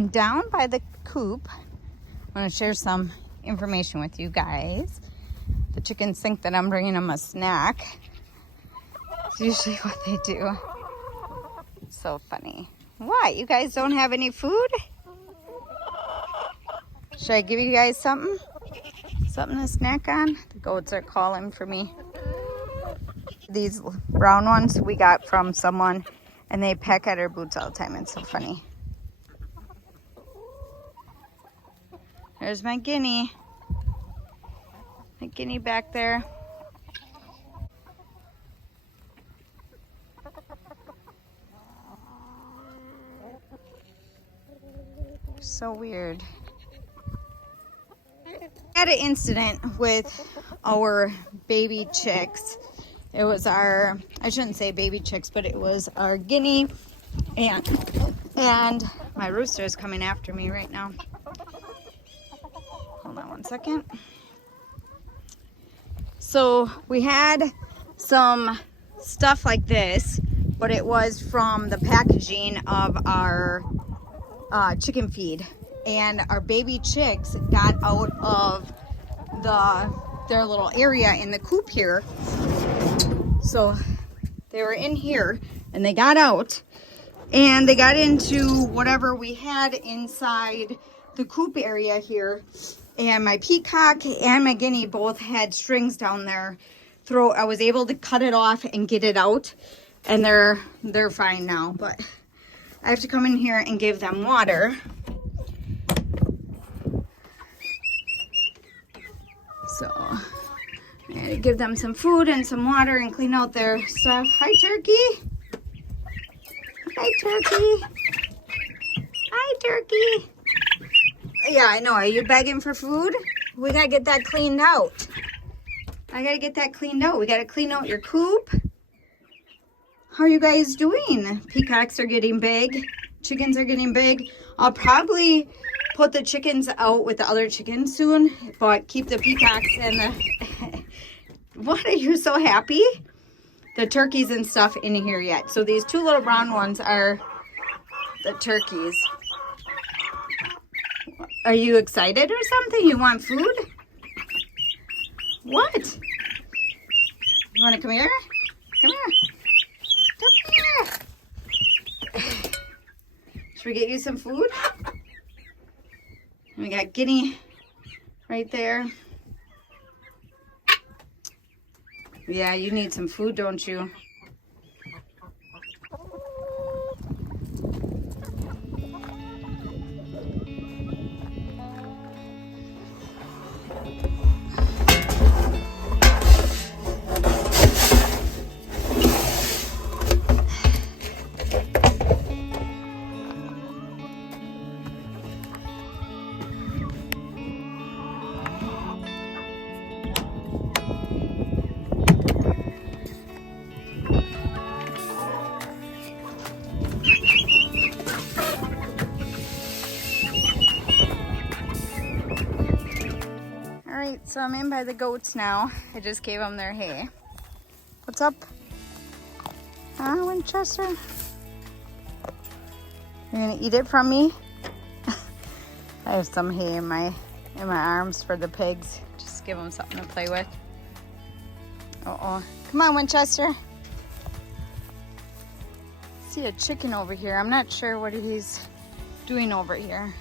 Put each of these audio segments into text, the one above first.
I'm down by the coop. I want to share some information with you guys. The chickens think that I'm bringing them a snack. It's usually what they do. So funny. What? You guys don't have any food? Should I give you guys something? Something to snack on? The goats are calling for me. These brown ones we got from someone, and they peck at our boots all the time. It's so funny. There's my guinea. My guinea back there. So weird. I had an incident with our baby chicks. It was our, I shouldn't say baby chicks, but it was our guinea, and my rooster is coming after me right now. Hold on one second. So we had some stuff like this, but it was from the packaging of our chicken feed, and our baby chicks got out of their little area in the coop here. So they were in here and they got out and they got into whatever we had inside the coop area here, and my peacock and my guinea both had strings down their throat. I was able to cut it off and get it out, and they're fine now, but I have to come in here and give them water. So I gotta give them some food and some water and clean out their stuff. Hi, turkey. Hi, turkey. Hi, turkey. Yeah, I know. Are you begging for food? We gotta get that cleaned out. I gotta get that cleaned out. We gotta clean out your coop. How are you guys doing? Peacocks are getting big. Chickens are getting big. I'll probably put the chickens out with the other chickens soon, but keep the peacocks and the... What, are you so happy? The turkeys and stuff in here yet. So these two little brown ones are the turkeys. Are you excited or something? You want food? What? You want to come here? Come here. Come here. Should we get you some food? We got Guinea right there. Yeah, you need some food, don't you? So I'm in by the goats now. I just gave them their hay. What's up? Huh, Winchester? You're gonna eat it from me? I have some hay in my arms for the pigs. Just give them something to play with. Uh-oh. Come on, Winchester. I see a chicken over here. I'm not sure what he's doing over here.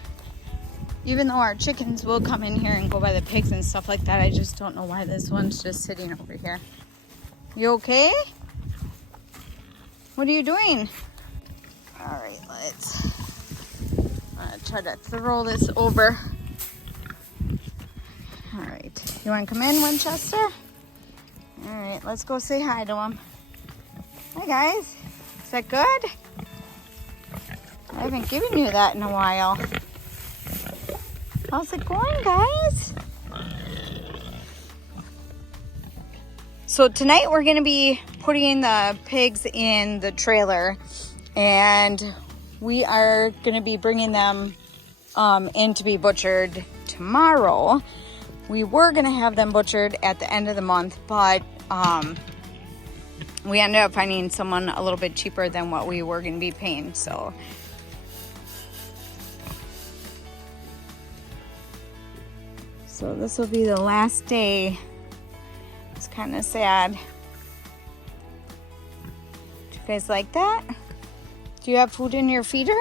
Even though our chickens will come in here and go by the pigs and stuff like that, I just don't know why this one's just sitting over here. You okay? What are you doing? All right, I'm gonna try to throw this over. All right, you wanna come in, Winchester? All right, let's go say hi to him. Hi, guys. Is that good? I haven't given you that in a while. How's it going, guys? So tonight we're gonna be putting the pigs in the trailer, and we are gonna be bringing them in to be butchered tomorrow. We were gonna have them butchered at the end of the month, but we ended up finding someone a little bit cheaper than what we were gonna be paying. So So this will be the last day. It's kind of sad. Do you guys like that? Do you have food in your feeder?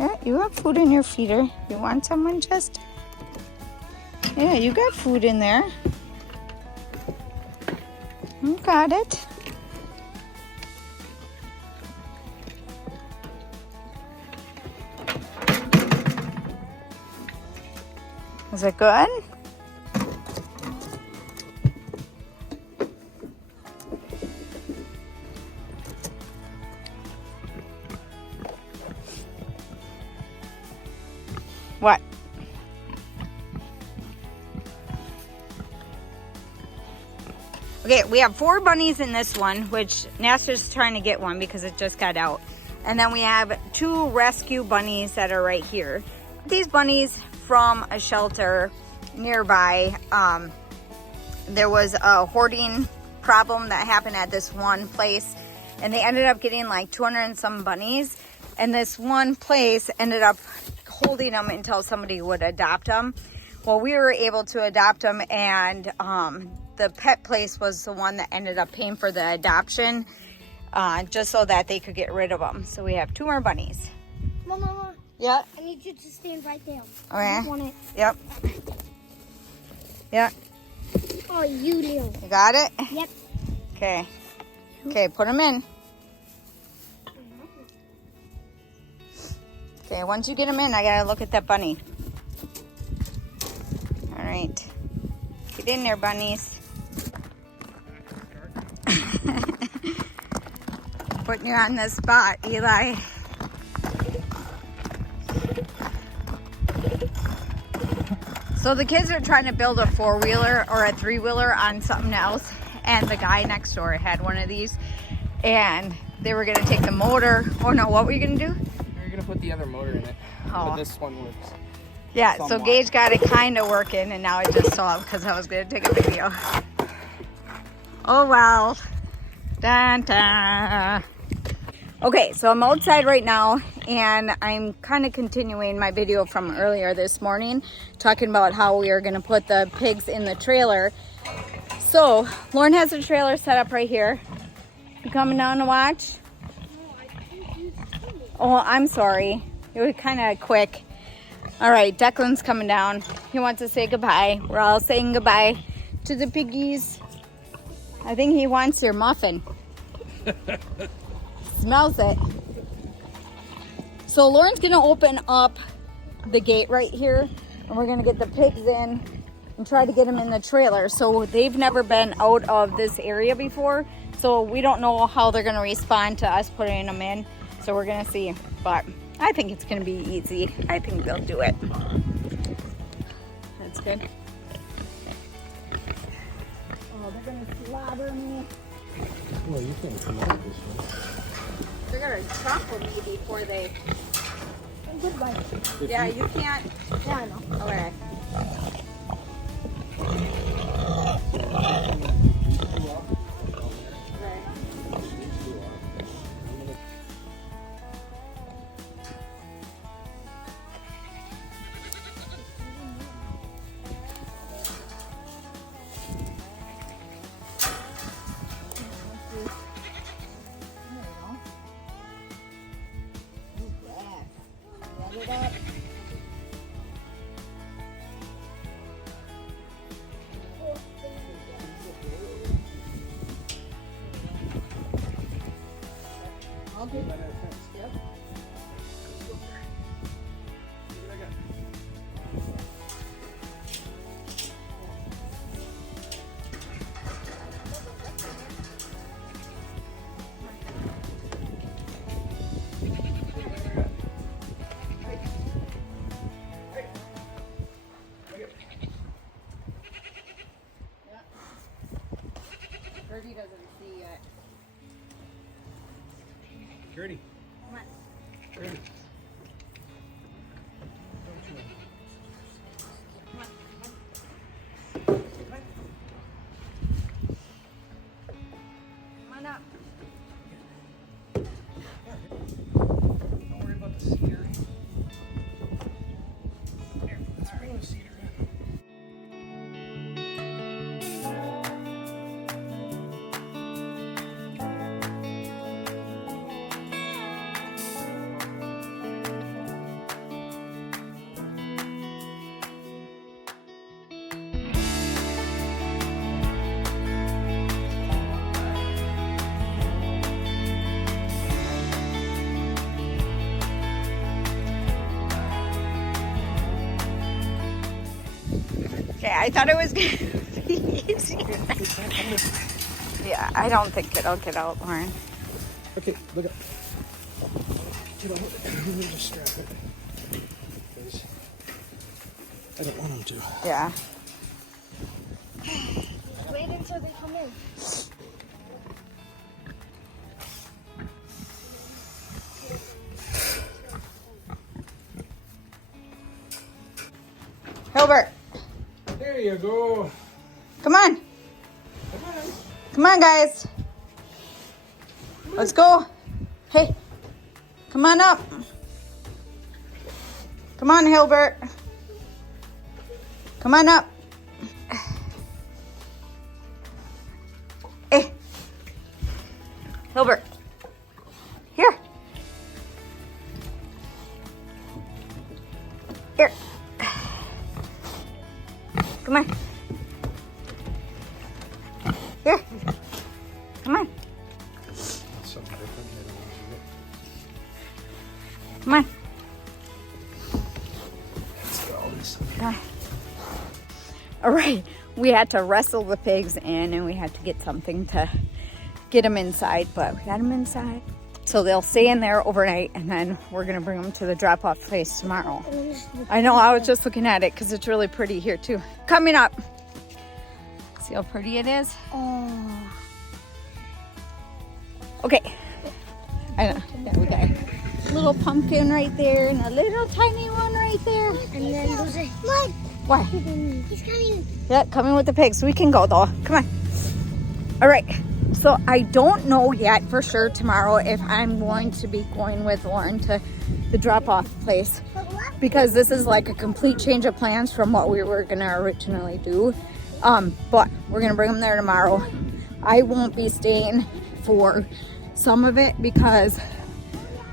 Yeah, you have food in your feeder. You want someone, just? Yeah, you got food in there. You got it. Is it good? What? Okay, we have 4 bunnies in this one, which Naster's trying to get one because it just got out. And then we have 2 rescue bunnies that are right here. These bunnies from a shelter nearby, there was a hoarding problem that happened at this one place, and they ended up getting like 200 and some bunnies, and this one place ended up holding them until somebody would adopt them. Well, we were able to adopt them, and the pet place was the one that ended up paying for the adoption, just so that they could get rid of them. So we have 2 more bunnies. Mama, Yeah. I need you to stand right there. Okay. I want it. Yep. Yeah. Oh, you Leo. You got it? Yep. Okay. Okay, put them in. Okay, once you get them in, I gotta look at that bunny. All right. Get in there, bunnies. Putting you on the spot, Eli. So the kids are trying to build a 4-wheeler or a 3-wheeler on something else, and the guy next door had one of these, and they were gonna take the motor. Oh no, what were you gonna do? We're gonna put the other motor in it. Oh. But this one works. Yeah, so somewhat. Gage got it kind of working, and now it just stopped because I was gonna take a video. Oh well. Dun, dun. Okay, so I'm outside right now, and I'm kind of continuing my video from earlier this morning, talking about how we are going to put the pigs in the trailer. So, Lauren has a trailer set up right here. You coming down to watch? Oh, I'm sorry. It was kind of quick. All right, Declan's coming down. He wants to say goodbye. We're all saying goodbye to the piggies. I think he wants your muffin. Smells it. So Lauren's gonna open up the gate right here, and we're gonna get the pigs in and try to get them in the trailer. So they've never been out of this area before, so we don't know how they're gonna respond to us putting them in. So we're gonna see, but I think it's gonna be easy. I think they'll do it. That's good. Oh, they're gonna slaughter me. Well, you can't come out this way. They're gonna trample me before they. Goodbye. Yeah, you can't. Yeah, I know. Okay. Gertie doesn't see yet. Gertie. Come on. Gertie. Come on up. Don't worry about the steer. I thought it was gonna be easier. Yeah, I don't think it'll get out, Lauren. Okay, look up. Get on with it. Let me just strap it. Please. I don't want him to. Yeah. Wait until they come in. Hilbert, There you go. come on. Come on. Come on, guys. Let's go. Hey, come on up. Come on, Hilbert. Come on up. Hey, Hilbert. Here. Here. Come on. Here. Come on. Something different. I don't want to do it. Come on. Let's get all this. All right. We had to wrestle the pigs in and we had to get something to get them inside, but we got them inside. So they'll stay in there overnight and then we're going to bring them to the drop-off place tomorrow. I know, I was just looking at it because it's really pretty here too. Coming up. See how pretty it is? Oh. Okay. I know. Yeah, we got a little pumpkin right there and a little tiny one right there. And then those are mud. Why? He's coming. Yeah, coming with the pigs. We can go though. Come on. All right. So I don't know yet for sure tomorrow if I'm going to be going with Lauren to the drop-off place because this is like a complete change of plans from what we were gonna originally do. But we're gonna bring them there tomorrow. I won't be staying for some of it because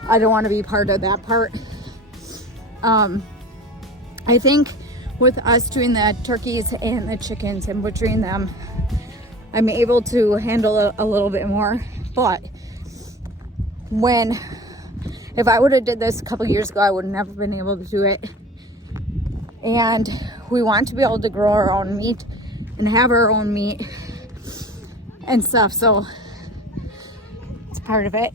I don't want to be part of that part. I think with us doing the turkeys and the chickens and butchering them, I'm able to handle it a little bit more. But if I would have did this a couple years ago, I would have never been able to do it. And we want to be able to grow our own meat and have our own meat and stuff. So it's part of it.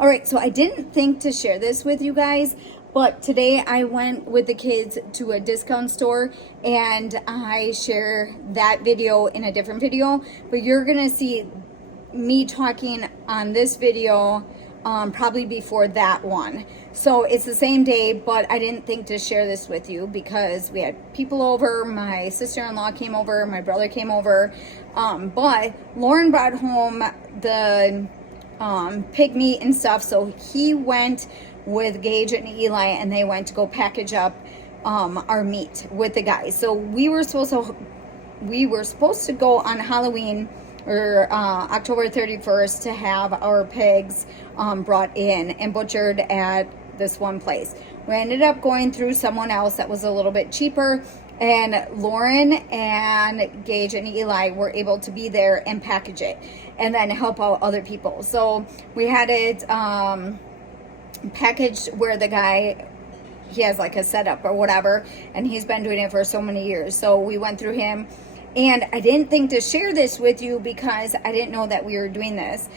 All right, so I didn't think to share this with you guys, but today I went with the kids to a discount store and I share that video in a different video, but you're gonna see me talking on this video probably before that one. So it's the same day, but I didn't think to share this with you because we had people over. My sister-in-law came over, my brother came over, but Lauren brought home the pig meat and stuff, so he went with Gage and Eli and they went to go package up our meat with the guys. So we were supposed to go on Halloween or October 31st to have our pigs brought in and butchered at this one place. We ended up going through someone else that was a little bit cheaper, and Lauren and Gage and Eli were able to be there and package it and then help out other people. So we had it packaged where the guy, he has like a setup or whatever, and he's been doing it for so many years. So we went through him, and I didn't think to share this with you because I didn't know that we were doing this,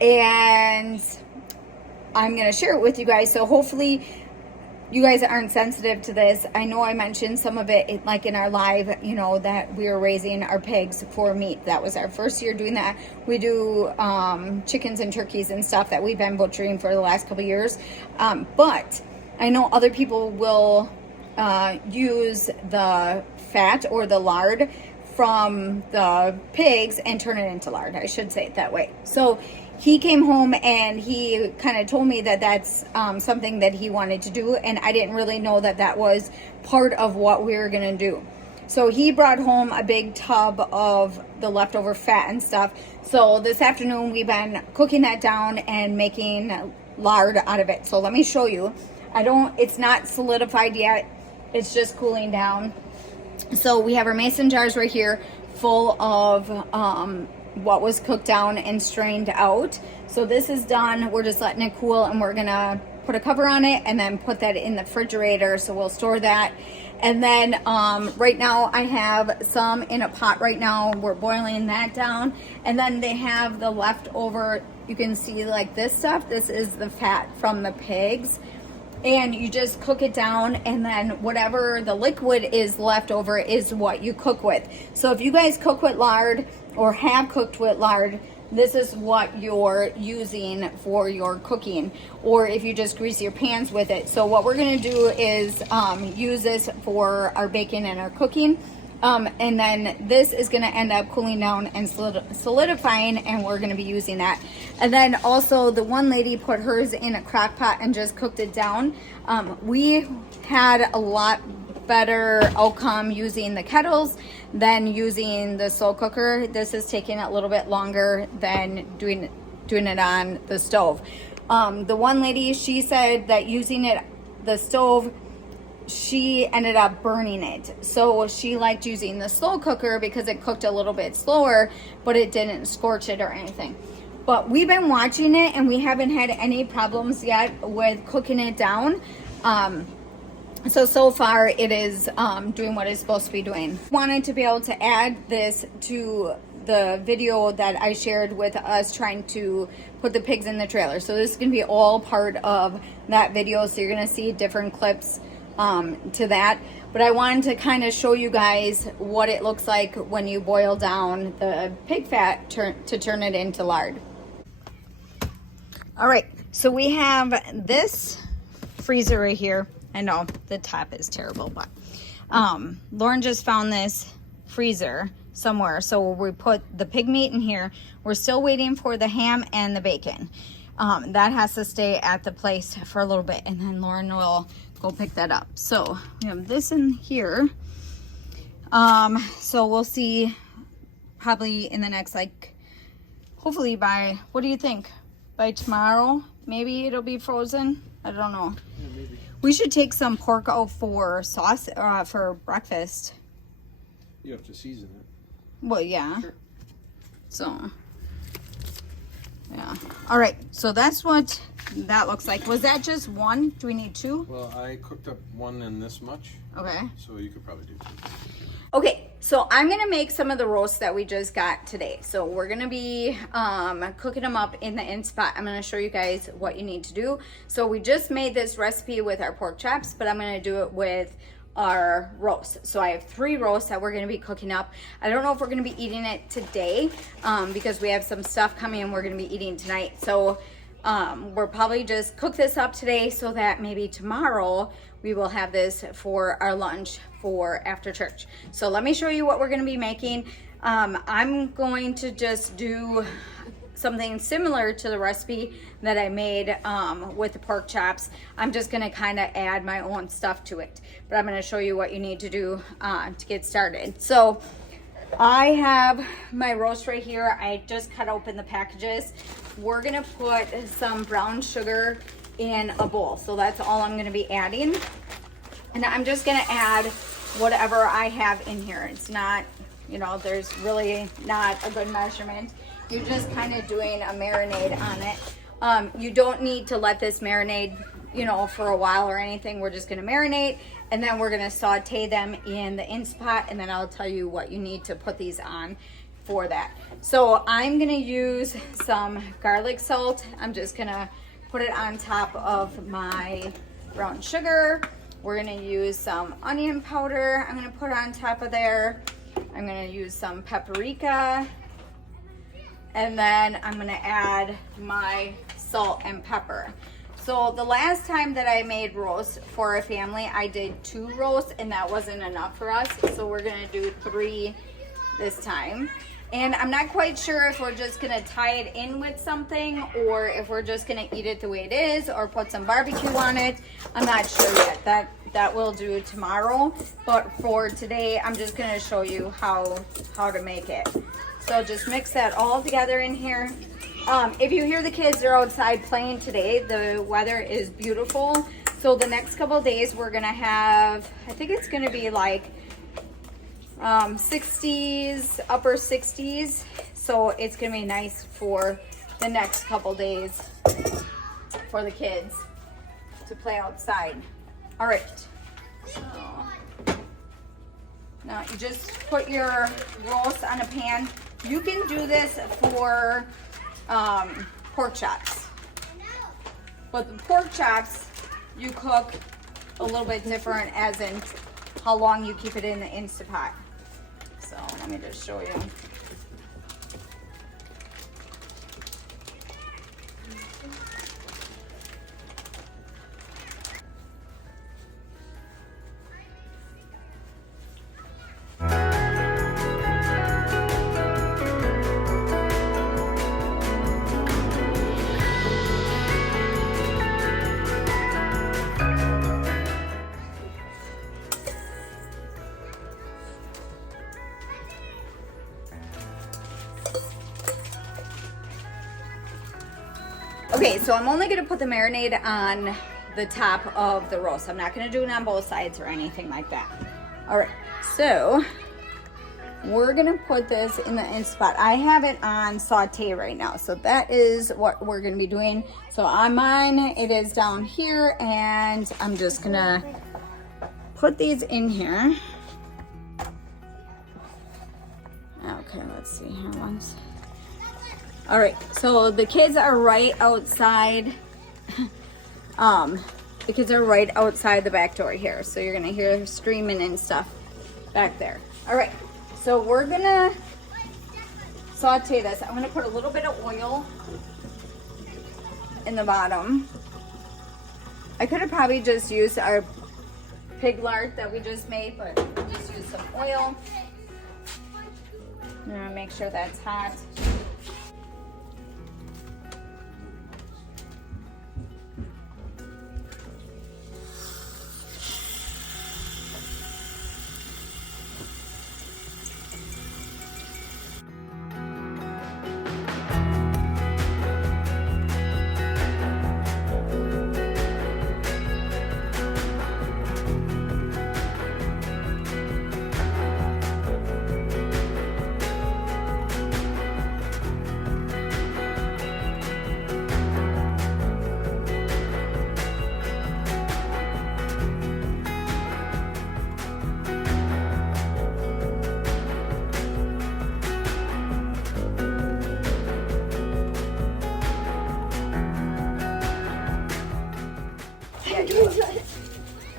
and I'm gonna share it with you guys. So hopefully you guys aren't sensitive to this. I know I mentioned some of it like in our live, you know, that we were raising our pigs for meat. That was our first year doing that. We do chickens and turkeys and stuff that we've been butchering for the last couple years. But I know other people will use the fat or the lard from the pigs and turn it into lard. I should say it that way. So he came home and he kind of told me that that's something that he wanted to do, and I didn't really know that that was part of what we were gonna do. So he brought home a big tub of the leftover fat and stuff. So this afternoon we've been cooking that down and making lard out of it. So let me show you. It's not solidified yet. It's just cooling down. So we have our mason jars right here full of what was cooked down and strained out. So this is done. We're just letting it cool and we're gonna put a cover on it and then put that in the refrigerator. So we'll store that. And then right now I have some in a pot right now. We're boiling that down. And then they have the leftover, you can see like this stuff. This is the fat from the pigs. And you just cook it down, and then whatever the liquid is left over is what you cook with. So if you guys cook with lard or have cooked with lard, this is what you're using for your cooking, or if you just grease your pans with it. So what we're gonna do is use this for our baking and our cooking. And then this is going to end up cooling down and solidifying, and we're going to be using that. And then also the one lady put hers in a crock pot and just cooked it down. We had a lot better outcome using the kettles than using the slow cooker. This is taking a little bit longer than doing it on the stove. The one lady, she said that using the stove, she ended up burning it. So she liked using the slow cooker because it cooked a little bit slower, but it didn't scorch it or anything. But we've been watching it and we haven't had any problems yet with cooking it down. So far it is doing what it's supposed to be doing. Wanted to be able to add this to the video that I shared with us trying to put the pigs in the trailer. So this is going to be all part of that video. So you're going to see different clips to that, but I wanted to kind of show you guys what it looks like when you boil down the pig fat to turn it into lard. All right, so we have this freezer right here. I know the top is terrible, but Lauren just found this freezer somewhere, so we put the pig meat in here. We're still waiting for the ham and the bacon. That has to stay at the place for a little bit, and then Lauren will go pick that up. So we have this in here. So we'll see probably in the next, like, hopefully by, what do you think? By tomorrow, maybe it'll be frozen. I don't know. Yeah, maybe. We should take some pork out for sauce, for breakfast. You have to season it. Well, yeah. Sure. So, yeah. All right. So that's what that looks like. Was that just one? Do we need two? Well, I cooked up one in this much. Okay. So you could probably do two. Okay, so I'm gonna make some of the roasts that we just got today. So we're gonna be cooking them up in the Inspat. I'm gonna show you guys what you need to do. So we just made this recipe with our pork chops, but I'm gonna do it with our roast. So I have 3 roasts that we're going to be cooking up. I don't know if we're going to be eating it today because we have some stuff coming and we're going to be eating tonight. So we'll probably just cook this up today so that maybe tomorrow we will have this for our lunch for after church. So let me show you what we're going to be making. I'm going to just do something similar to the recipe that I made with the pork chops. I'm just gonna kind of add my own stuff to it, but I'm gonna show you what you need to do to get started. So I have my roast right here. I just cut open the packages. We're gonna put some brown sugar in a bowl. So that's all I'm gonna be adding. And I'm just gonna add whatever I have in here. It's not, you know, there's really not a good measurement. You're just kind of doing a marinade on it. You don't need to let this marinade, you know, for a while or anything. We're just going to marinate, and then we're going to saute them in the Inspat, and then I'll tell you what you need to put these on for that. So I'm going to use some garlic salt. I'm just going to put it on top of my brown sugar. We're going to use some onion powder. I'm going to put on top of there. I'm going to use some paprika. And then I'm gonna add my salt and pepper. So the last time that I made roast for a family, I did 2 roasts and that wasn't enough for us. So we're gonna do 3 this time. And I'm not quite sure if we're just gonna tie it in with something or if we're just gonna eat it the way it is or put some barbecue on it. I'm not sure yet. That we'll do tomorrow. But for today, I'm just gonna show you how to make it. So just mix that all together in here. If you hear the kids, they're outside playing today. The weather is beautiful. So the next couple of days we're gonna have, I think it's gonna be like 60s, upper 60s. So it's gonna be nice for the next couple days for the kids. to play outside. All right. So now you just put your roast on a pan. You can do this for pork chops. But the pork chops, you cook a little bit different, as in how long you keep it in the Instant Pot. So let me just show you. Okay, so I'm only gonna put the marinade on the top of the roast. I'm not gonna do it on both sides or anything like that. All right, so we're gonna put this in the Instant Pot. I have it on saute right now, so that is what we're gonna be doing. So on mine, it is down here, and I'm just gonna put these in here. Okay, let's see here once. All right, so the kids are right outside. The kids are right outside the back door here, so you're gonna hear streaming and stuff back there. All right, so we're gonna saute this. I'm gonna put a little bit of oil in the bottom. I could have probably just used our pig lard that we just made, but I'll just use some oil. I'm gonna make sure that's hot.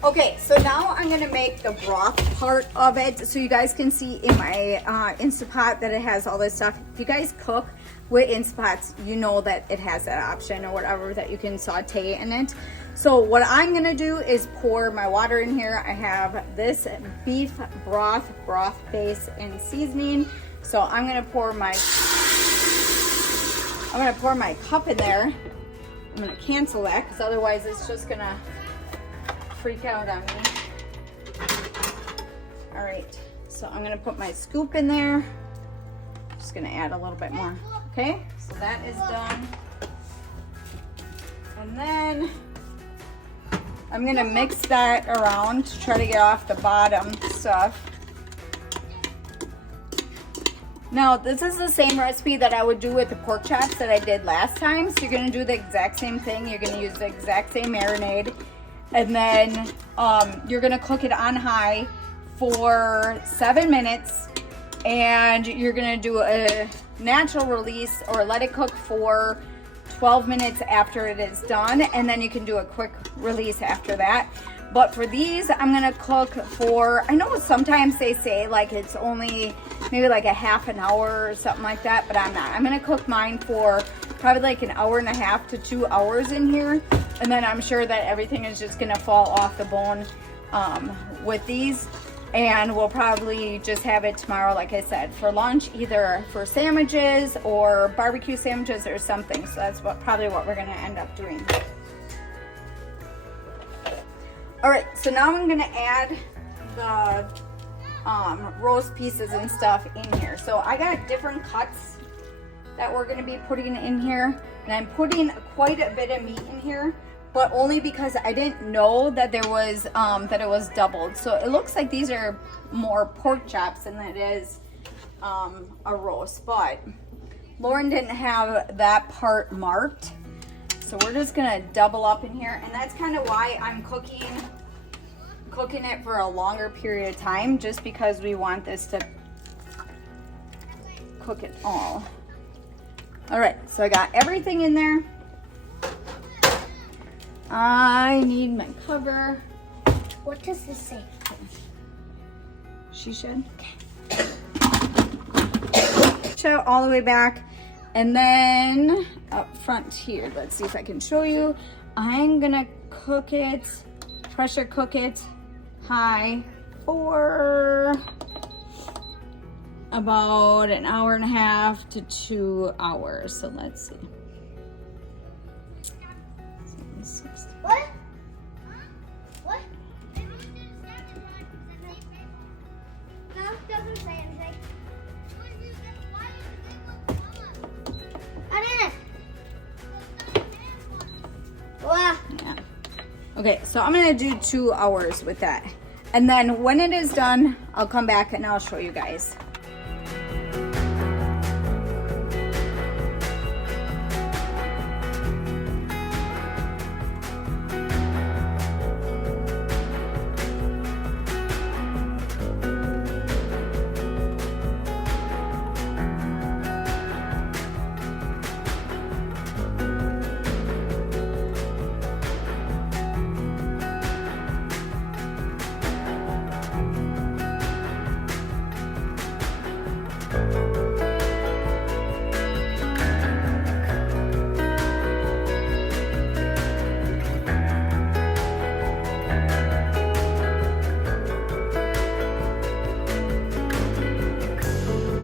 Okay, so now I'm gonna make the broth part of it, so you guys can see in my Instant Pot that it has all this stuff. If you guys cook with Instant Pots, you know that it has that option or whatever that you can saute in it. So what I'm gonna do is pour my water in here. I have this beef broth base and seasoning. So I'm gonna pour my cup in there. I'm gonna cancel that because otherwise it's just gonna freak out on me. All right, so I'm gonna put my scoop in there. Just gonna add a little bit more. Okay, so that is done. And then I'm gonna mix that around to try to get off the bottom stuff. Now, this is the same recipe that I would do with the pork chops that I did last time. So you're gonna do the exact same thing. You're gonna use the exact same marinade. And then you're gonna cook it on high for 7 minutes. And you're gonna do a natural release or let it cook for 12 minutes after it is done. And then you can do a quick release after that. But for these, I'm gonna cook for, I know sometimes they say like it's only maybe like a half an hour or something like that, but I'm not. I'm gonna cook mine for probably like an hour and a half to 2 hours in here. And then I'm sure that everything is just gonna fall off the bone with these. And we'll probably just have it tomorrow, like I said, for lunch, either for sandwiches or barbecue sandwiches or something. So that's probably what we're gonna end up doing. All right, so now I'm gonna add the roast pieces and stuff in here. So I got different cuts that we're gonna be putting in here, and I'm putting quite a bit of meat in here, but only because I didn't know that there was that it was doubled. So it looks like these are more pork chops than it is a roast, but Lauren didn't have that part marked. So we're just gonna double up in here, and that's kind of why I'm cooking it for a longer period of time, just because we want this to cook it all. All right, so I got everything in there. I need my cover. What does this say? She should. Show all the way back, and then up front here, let's see if I can show you. I'm gonna cook it, pressure cook it high for about an hour and a half to 2 hours. So let's see. What? What? No, it doesn't say anything. I didn't. Wow. Yeah. Okay, so I'm gonna do 2 hours with that. And then when it is done, I'll come back and I'll show you guys.